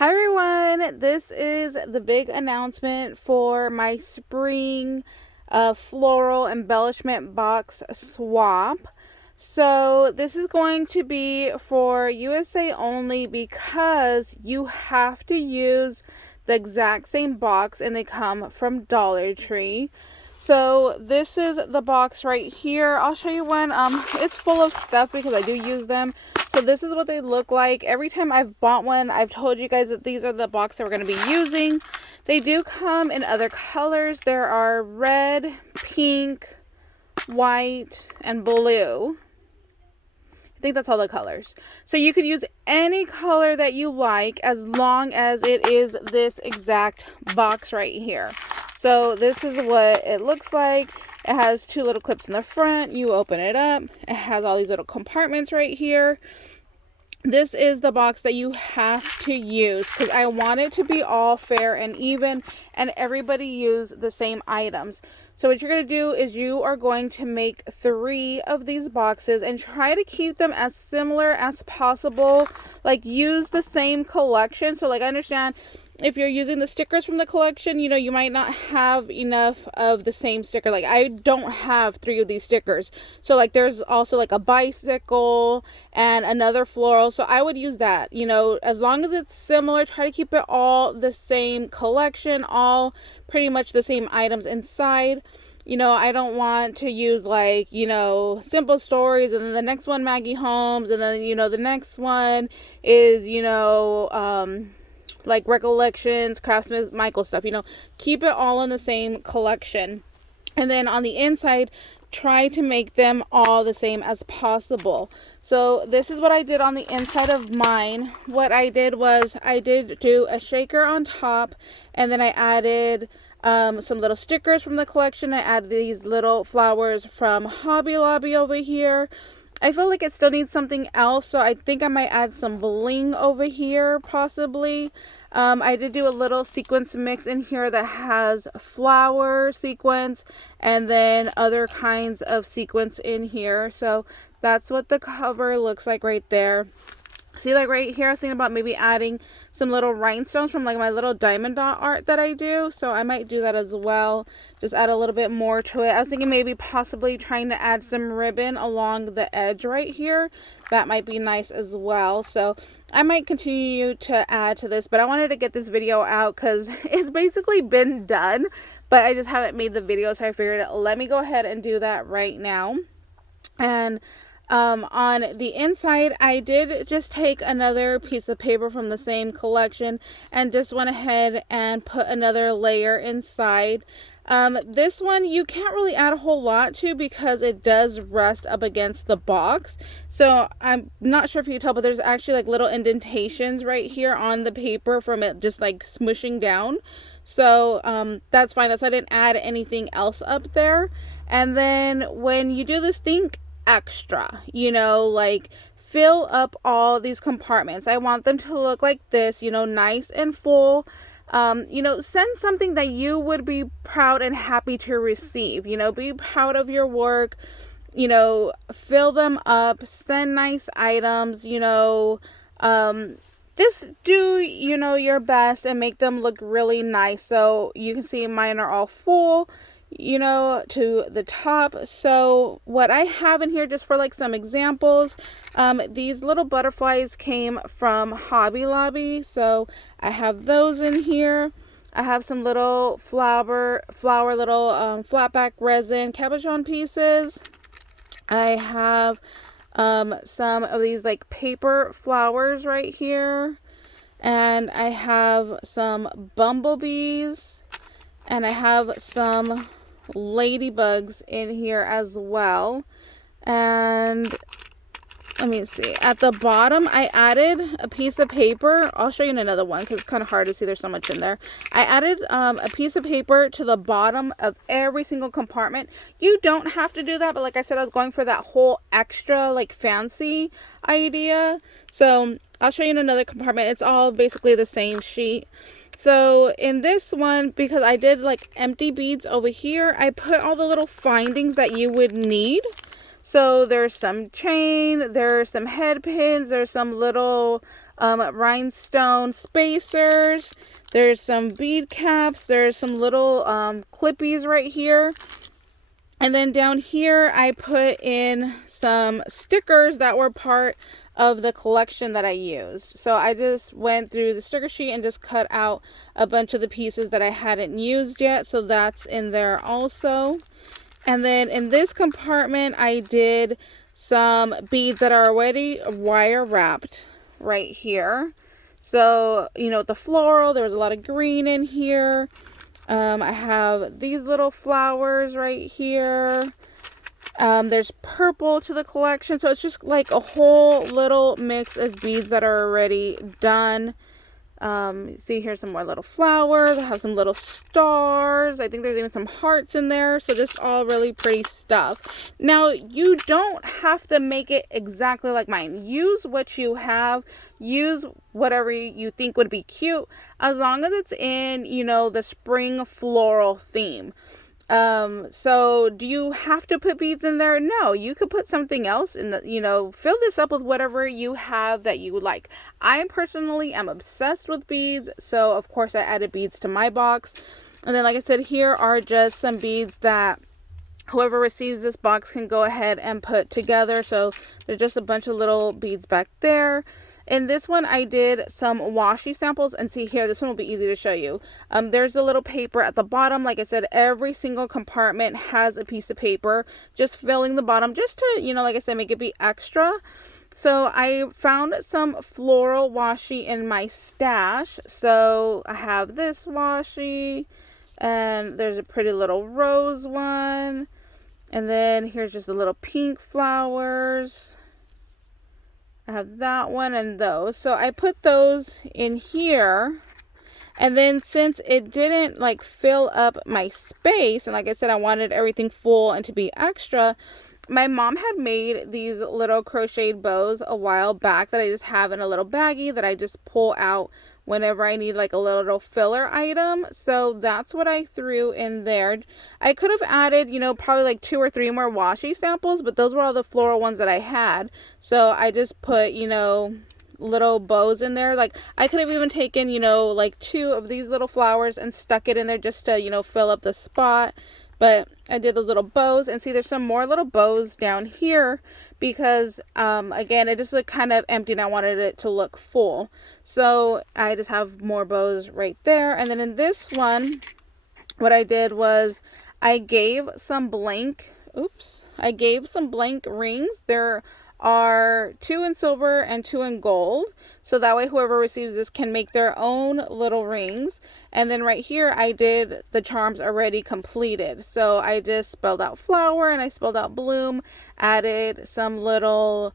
Hi everyone, this is the big announcement for my spring floral embellishment box swap. So this is going to be for USA only because you have to use the exact same box and they come from Dollar Tree. So this is the box right here. I'll show you one. It's full of stuff because I do use them. So this is what they look like. Every time I've bought one, I've told you guys that these are the box that we're going to be using. They do come in other colors. There are red, pink, white, and blue. I think that's all the colors. So you could use any color that you like as long as it is this exact box right here. So this is what it looks like. It has two little clips in the front. You open it up. It has all these little compartments right here. This is the box that you have to use because I want it to be all fair and even and everybody use the same items. So what you're going to do is you are going to make 3 of these boxes and try to keep them as similar as possible. Like use the same collection. So like I understand if you're using the stickers from the collection, you know, you might not have enough of the same sticker. Like I don't have 3 of these stickers. So like there's also like a bicycle and another floral. So I would use that, you know, as long as it's similar, try to keep it all the same collection, all pretty much the same items inside. You know, I don't want to use like, you know, Simple Stories and then the next one Maggie Holmes and then, you know, the next one is, you know, like Recollections, Craftsman Michael stuff, you know, keep it all in the same collection. And then on the inside, try to make them all the same as possible. So this is what I did on the inside of mine. What I did was I did do a shaker on top and then I added some little stickers from the collection. I added these little flowers from Hobby Lobby over here. I feel like it still needs something else, so I think I might add some bling over here, possibly. I did do a little sequence mix in here that has flower sequence and then other kinds of sequence in here. So that's what the cover looks like right there. See, like right here, I was thinking about maybe adding some little rhinestones from like my little diamond dot art that I do. So I might do that as well. Just add a little bit more to it. I was thinking maybe possibly trying to add some ribbon along the edge right here. That might be nice as well. So I might continue to add to this, but I wanted to get this video out because it's basically been done, but I just haven't made the video. So I figured let me go ahead and do that right now. And on the inside, I did just take another piece of paper from the same collection and just went ahead and put another layer inside. This one you can't really add a whole lot to because it does rest up against the box. So I'm not sure if you can tell, but there's actually like little indentations right here on the paper from it just like smushing down. So that's fine. That's why I didn't add anything else up there. And then when you do this, think extra, you know, like fill up all these compartments. I want them to look like this, you know, nice and full. You know, send something that you would be proud and happy to receive. You know, be proud of your work, you know, fill them up, send nice items, you know, just do, you know, your best and make them look really nice. So you can see mine are all full, you know, to the top. So what I have in here, just for like some examples, these little butterflies came from Hobby Lobby, so I have those in here. I have some little flower little flat back resin cabochon pieces. I have some of these like paper flowers right here, and I have some bumblebees, and I have some ladybugs in here as well. And let me see, at the bottom I added a piece of paper. I'll show you in another one because it's kind of hard to see, there's so much in there. I added a piece of paper to the bottom of every single compartment. You don't have to do that, but like I said, I was going for that whole extra like fancy idea. So I'll show you in another compartment. It's all basically the same sheet. So in this one, because I did like empty beads over here, I put all the little findings that you would need. So there's some chain, there's some head pins, there's some little rhinestone spacers. There's some bead caps. There's some little clippies right here. And then down here, I put in some stickers that were part of the collection that I used. So I just went through the sticker sheet and just cut out a bunch of the pieces that I hadn't used yet. So that's in there also. And then in this compartment, I did some beads that are already wire wrapped right here. So, you know, the floral, there was a lot of green in here. I have these little flowers right here. There's purple to the collection. So it's just like a whole little mix of beads that are already done. See here some more little flowers. I have some little stars. I think there's even some hearts in there. So just all really pretty stuff. Now, you don't have to make it exactly like mine. Use what you have. Use whatever you think would be cute, as long as it's in, you know, the spring floral theme. So do you have to put beads in there? No, you could put something else in the, you know, fill this up with whatever you have that you would like. I personally am obsessed with beads. So of course I added beads to my box. And then, like I said, here are just some beads that whoever receives this box can go ahead and put together. So there's just a bunch of little beads back there. In this one, I did some washi samples, and see here, this one will be easy to show you. There's a little paper at the bottom. Like I said, every single compartment has a piece of paper, just filling the bottom, just to, you know, like I said, make it be extra. So I found some floral washi in my stash. So I have this washi, and there's a pretty little rose one. And then here's just a little pink flowers. I have that one and those. So I put those in here. And then since it didn't like fill up my space, and like I said, I wanted everything full and to be extra, my mom had made these little crocheted bows a while back that I just have in a little baggie that I just pull out whenever I need like a little filler item. So that's what I threw in there. I could have added, you know, probably like 2 or 3 more washi samples, but those were all the floral ones that I had. So I just put, you know, little bows in there. Like I could have even taken, you know, like 2 of these little flowers and stuck it in there just to, you know, fill up the spot. But I did those little bows, and see there's some more little bows down here because again, it just looked kind of empty and I wanted it to look full. So I just have more bows right there. And then in this one, what I did was I gave some blank rings. There are 2 in silver and 2 in gold. So that way whoever receives this can make their own little rings. And then right here I did the charms already completed. So I just spelled out flower and I spelled out bloom, added some little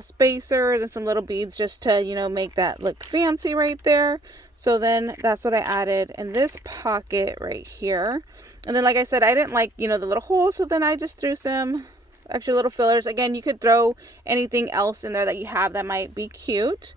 spacers and some little beads just to, you know, make that look fancy right there. So then that's what I added in this pocket right here. And then, like I said, I didn't like, you know, the little hole, so then I just threw some extra little fillers. Again, you could throw anything else in there that you have that might be cute.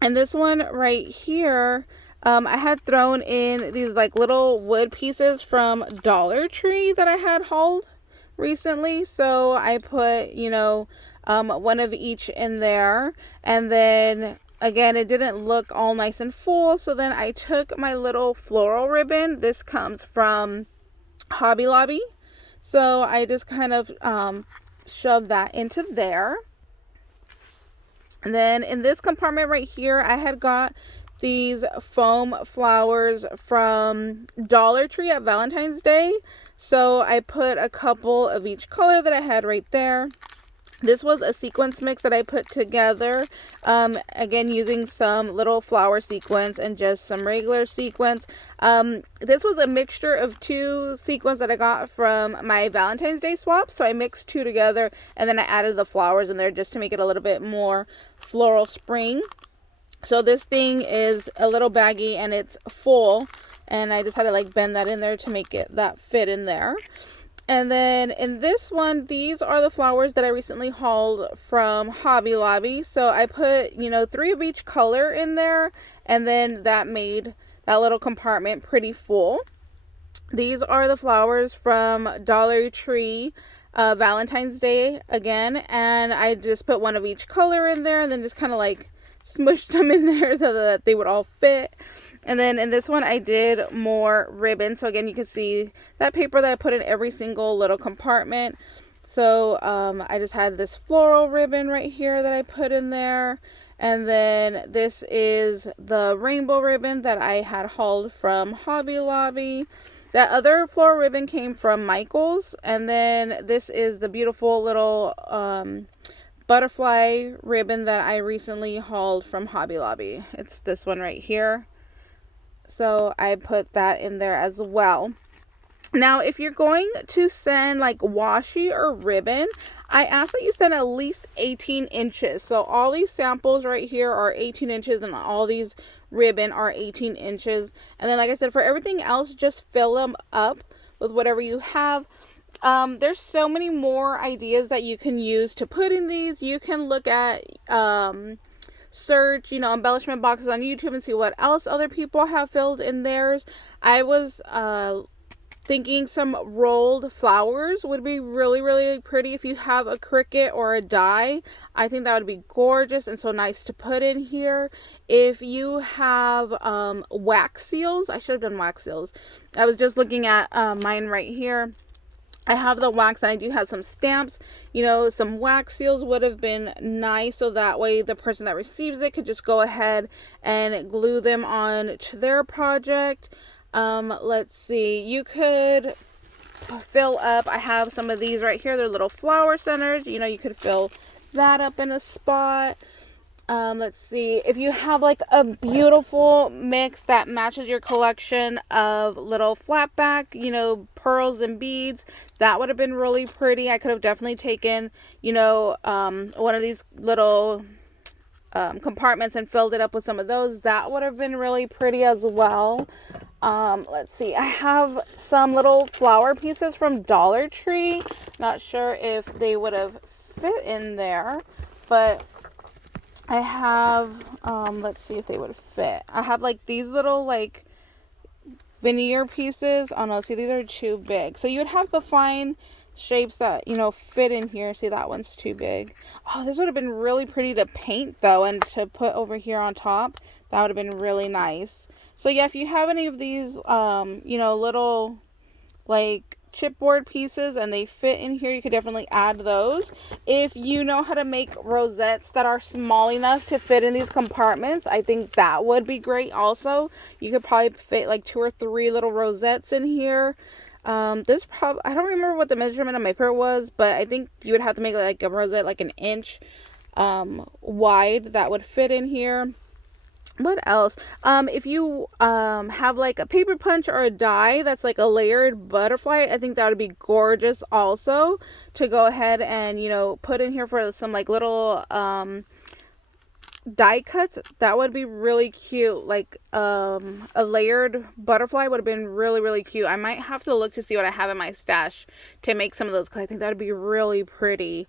And this one right here, I had thrown in these like little wood pieces from Dollar Tree that I had hauled recently. So I put, you know, one of each in there. And then again, it didn't look all nice and full. So then I took my little floral ribbon. This comes from Hobby Lobby. So I just kind of shoved that into there. And then in this compartment right here, I had got these foam flowers from Dollar Tree at Valentine's Day. So I put a couple of each color that I had right there. This was a sequence mix that I put together, again, using some little flower sequins and just some regular sequins. This was a mixture of 2 sequins that I got from my Valentine's Day swap. So I mixed 2 together and then I added the flowers in there just to make it a little bit more floral spring. So this thing is a little baggy and it's full, and I just had to like bend that in there to make it that fit in there. And then in this one, these are the flowers that I recently hauled from Hobby Lobby. So I put, you know, 3 of each color in there, and then that made that little compartment pretty full. These are the flowers from Dollar Tree, Valentine's Day again, and I just put 1 of each color in there and then just kind of like smushed them in there so that they would all fit. And then in this one, I did more ribbon. So again, you can see that paper that I put in every single little compartment. So I just had this floral ribbon right here that I put in there. And then this is the rainbow ribbon that I had hauled from Hobby Lobby. That other floral ribbon came from Michael's. And then this is the beautiful little butterfly ribbon that I recently hauled from Hobby Lobby. It's this one right here. So I put that in there as well. Now, if you're going to send like washi or ribbon, I ask that you send at least 18 inches. So all these samples right here are 18 inches and all these ribbon are 18 inches. And then, like I said, for everything else, just fill them up with whatever you have. There's so many more ideas that you can use to put in these. You can look at search, embellishment boxes on YouTube and see what else other people have filled in theirs. I was thinking some rolled flowers would be really, really pretty if you have a Cricut or a die. I think that would be gorgeous and so nice to put in here. If you have wax seals, I should have done wax seals. I was just looking at mine right here. I have the wax and I do have some stamps. Some wax seals would have been nice, so that way the person that receives it could just go ahead and glue them on to their project. Let's see, you could fill up, I have some of these right here, they're little flower centers. You could fill that up in a spot. Let's see, if you have like a beautiful mix that matches your collection of little flat back, pearls and beads, that would have been really pretty. I could have definitely taken, one of these little compartments and filled it up with some of those. That would have been really pretty as well. Let's see, I have some little flower pieces from Dollar Tree. Not sure if they would have fit in there, but I have, let's see if they would fit. I have like these little like veneer pieces. Oh no, see, these are too big. So you would have to find shapes that, fit in here. See, that one's too big. Oh, this would have been really pretty to paint though, and to put over here on top. That would have been really nice. So yeah, if you have any of these, little like chipboard pieces and they fit in here, you could definitely add those. If you know how to make rosettes that are small enough to fit in these compartments, I think that would be great also. You could probably fit like 2 or 3 little rosettes in here. I don't remember what the measurement of my paper was, but I think you would have to make like a rosette like an inch wide that would fit in here. What else? If you have like a paper punch or a die that's like a layered butterfly, I think that would be gorgeous also to go ahead and, put in here for some like little die cuts. That would be really cute. Like a layered butterfly would have been really, really cute. I might have to look to see what I have in my stash to make some of those, because I think that would be really pretty.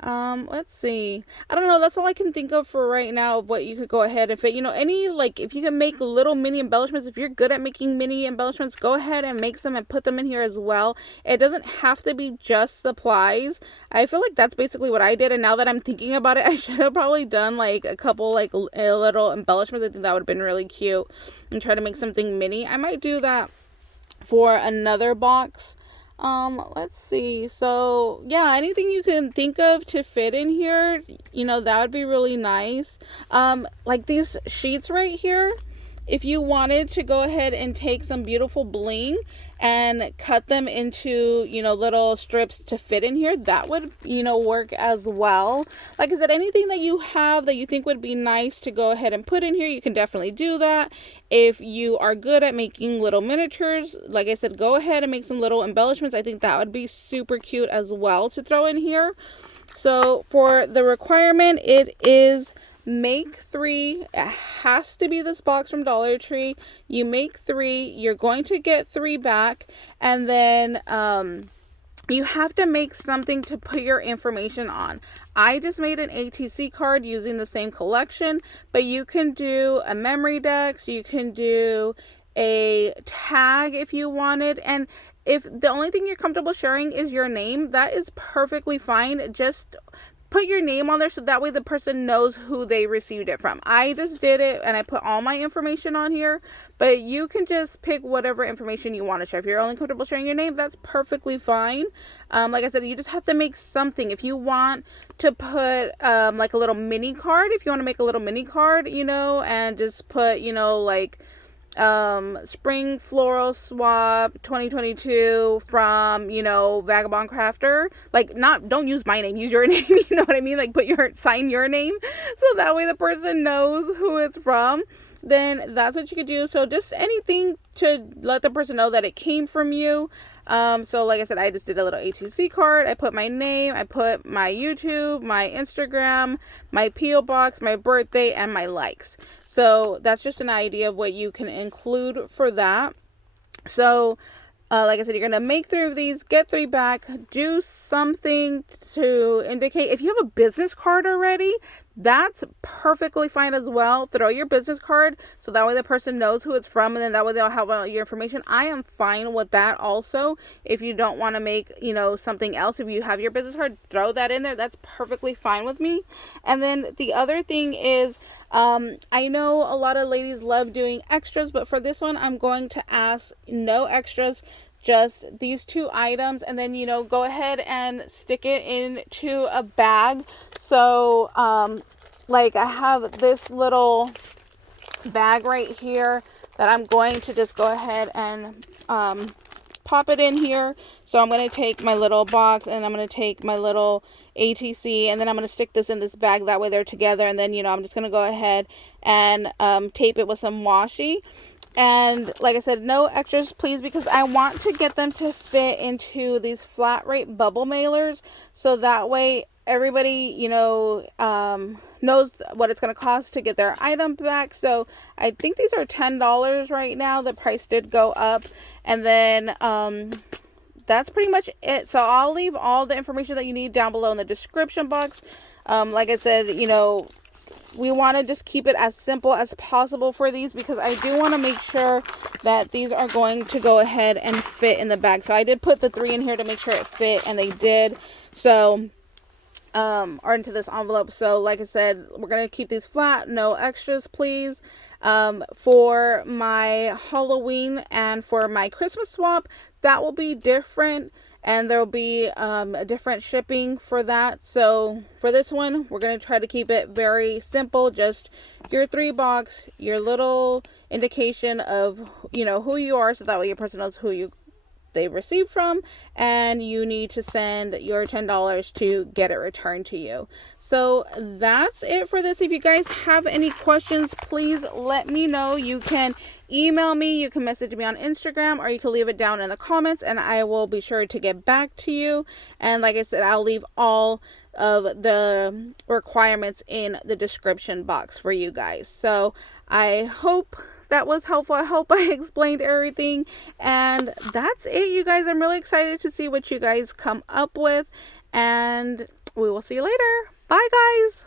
Let's see. I don't know. That's all I can think of for right now of what you could go ahead and fit. Any, like, if you can make little mini embellishments, if you're good at making mini embellishments, go ahead and make some and put them in here as well. It doesn't have to be just supplies. I feel like that's basically what I did. And now that I'm thinking about it, I should have probably done like a couple like little embellishments. I think that would have been really cute, and try to make something mini. I might do that for another box. Let's see. So yeah, anything you can think of to fit in here, that would be really nice. Like these sheets right here, if you wanted to go ahead and take some beautiful bling and cut them into, little strips to fit in here, that would, work as well. Like I said, anything that you have that you think would be nice to go ahead and put in here, you can definitely do that. If you are good at making little miniatures, like I said, go ahead and make some little embellishments. I think that would be super cute as well to throw in here. So for the requirement, it is make 3. It has to be this box from Dollar Tree. You make 3, you're going to get 3 back, and then you have to make something to put your information on. I just made an ATC card using the same collection, but you can do a memory dex, you can do a tag if you wanted, and if the only thing you're comfortable sharing is your name, that is perfectly fine. Just put your name on there so that way the person knows who they received it from. I just did it and I put all my information on here, but you can just pick whatever information you want to share. If you're only comfortable sharing your name, that's perfectly fine. Like I said, you just have to make something. If you want to put like a little mini card, if you want to make a little mini card, you know, and just put, you know, like spring floral swap 2022 from, you know, Vagabond Crafter. Like, don't use my name, use your name, you know what I mean? Like, sign your name so that way the person knows who it's from. Then that's what you could do. So just anything to let the person know that it came from you. So like I said, I just did a little ATC card. I put my name, I put my YouTube, my Instagram, my P.O. box, my birthday, and my likes. So that's just an idea of what you can include for that. So like I said, you're going to make 3 of these, get 3 back, do something to indicate. If you have a business card already, that's perfectly fine as well. Throw your business card so that way the person knows who it's from, and then that way they'll have all your information. I am fine with that also. If you don't want to make, you know, something else, if you have your business card, throw that in there. That's perfectly fine with me. And then the other thing is, I know a lot of ladies love doing extras, but for this one, I'm going to ask no extras, just these 2 items, and then, you know, go ahead and stick it into a bag. So like I have this little bag right here that I'm going to just go ahead and pop it in here. So I'm going to take my little box and I'm going to take my little ATC, and then I'm going to stick this in this bag, that way they're together. And then, you know, I'm just going to go ahead and tape it with some washi. And like I said, no extras please, because I want to get them to fit into these flat rate bubble mailers, so that way everybody, you know, knows what it's going to cost to get their item back. So I think these are $10 right now. The price did go up. And then that's pretty much it. So I'll leave all the information that you need down below in the description box. Like I said, you know, we want to just keep it as simple as possible for these, because I do want to make sure that these are going to go ahead and fit in the bag. So I did put the 3 in here to make sure it fit, and they did. So or into this envelope. So like I said, we're going to keep these flat, no extras please. For my Halloween and for my Christmas swap, that will be different, and there will be a different shipping for that. So for this one, we're going to try to keep it very simple, just your 3 box, your little indication of, you know, who you are, so that way your person knows who they received from, and you need to send your $10 to get it returned to you. So that's it for this. If you guys have any questions, please let me know. You can email me, you can message me on Instagram, or you can leave it down in the comments, and I will be sure to get back to you. And like I said, I'll leave all of the requirements in the description box for you guys. So I hope that was helpful. I hope I explained everything, and that's it, you guys. I'm really excited to see what you guys come up with, and we will see you later. Bye guys.